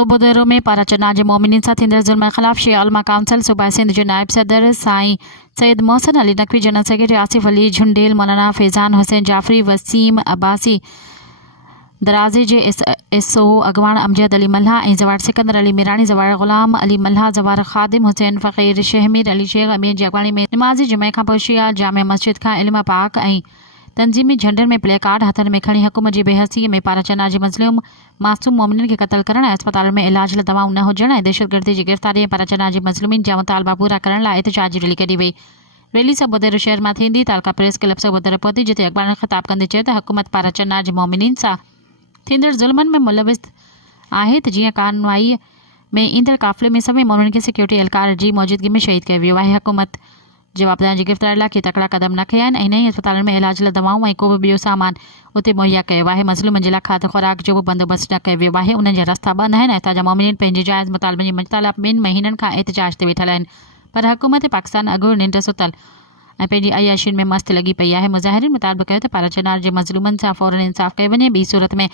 सोबोदेरो में पाराचना जे मोमिनीन सां थींदड़ ज़ुल्म जे ख़िलाफ़ शिया उलमा काउंसिल सूबाई सिंध जो नायब सदर साईं सैयद मोहसिन अली नकवी, जनरल सेक्रेटरी आसिफ अली झुंडेल, मौलाना फैज़ान हुसैन जाफ़री, वसीम अब्बासी दराज़े जे एसओ अगवान अमजद अली मल्हा ऐं ज़वार सिकंदर अली मीरानी, ज़वार ग़ुलाम अली मल्हा, ज़वार ख़ादिम हुसैन फ़क़ीर, शहमीर अली शेख अमीन जी अॻवानी में निमाज़ी जुमे खां पोइ शिया जामे मस्जिद खां इल्म पाक ऐं तंज़ीमी झंडनि में प्ले कार्ड हथनि में खणी हुकूमत जी बेहसीअ में पाराचना जे मज़लूम मासूम मोमिननि खे क़त्ल करण ऐं अस्पताल में इलाज लाइ दवाऊं न हुजण ऐं दहशतगर्दी जी गिरफ़्तारी ऐं पाराचना जे मज़लूमीन जा मुतालबा पूरा करण लाइ एहतिजाज रैली कढी वई। रैली सोबोदेरो शहर में थींदी तालका प्रेस क्लब सोबोदेरो पहुती, जिते अख़बार ख़िताब कंदे चयो त हुकूमत पाराचना जे मोमिनीन सां थींदड़ ज़ुल्मनि में मुलविस आहे त जीअं कार्रवाई में ईंदड़ काफ़िले में सभई मोमिननि खे सिक्योरिटी एहलकार जी मौजूदगी में शहीद कयो वियो आहे। हुकूमत जवाबदारनि जी गिरफ़्तारी लाइ के तकड़ा क़दम न खया आहिनि ऐं नई अस्पतालनि में इलाज लाइ दवाऊं ऐं को बि ॿियो सामान उते मुहैया कयो आहे। मज़लूमनि जे लाइ खाध खुराक जो बि बंदोबस्तु न कयो वियो आहे। उन्हनि जा रस्ता बंदि आहिनि ऐं ताजा मोमिनीन पंहिंजे जाइज़ मुतालबनि जी मंझताला ॿिनि महीननि खां एहतिजाज ते वेठल आहिनि, पर हुकूमत पाकिस्तान अॻु निंड सुतल ऐं पंहिंजी अयाशियुनि में मस्त लॻी पई आहे। मुज़ाहिरीन मुतालबो कयो त पाराचना जे मज़लूमनि सां फ़ौरन इंसाफ़ कयो वञे, ॿी सूरत में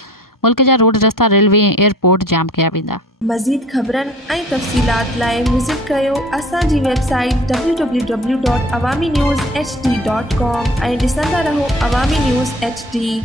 मुल्क जा रोड रस्ता रेलवे ऐं एयरपोर्ट जाम कया वेंदा। मज़ीद ख़बरनि ऐं तफ़सीलात लाइ विज़िट कयो असांजी वेबसाइट www.awamiNewsHD.com ऐं ॾिसंदा रहो अवामी न्यूज़ HD।